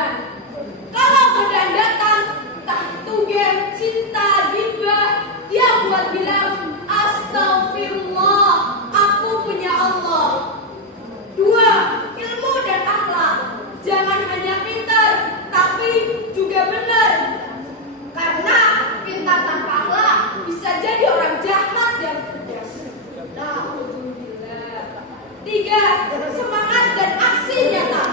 godaan. Kalau godaan datang, entah itu game, cinta, ghibah, dia buat bilang, astagfirullah, aku punya Allah. 2. Ilmu dan akhlak. Jangan hanya pintar, tapi juga benar. Karena pintar tanpa akhlak bisa jadi orang jahat dan cerdas. Alhamdulillah. 3. Semangat dan aksi nyata.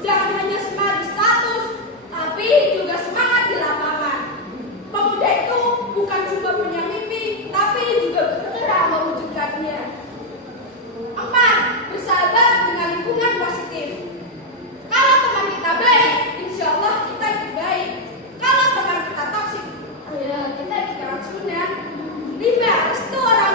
Jangan hanya semangat di status, tapi juga semangat di lapangan. Pemuda itu bukan cuma punya mimpi, tapi juga bergerak mewujudkannya. 4. Bersahabat dengan lingkungan positif. Kalau teman kita baik, insya Allah kita ikut baik. Kalau teman kita toksik, ya kita ikut sunnah. 5. Restu orang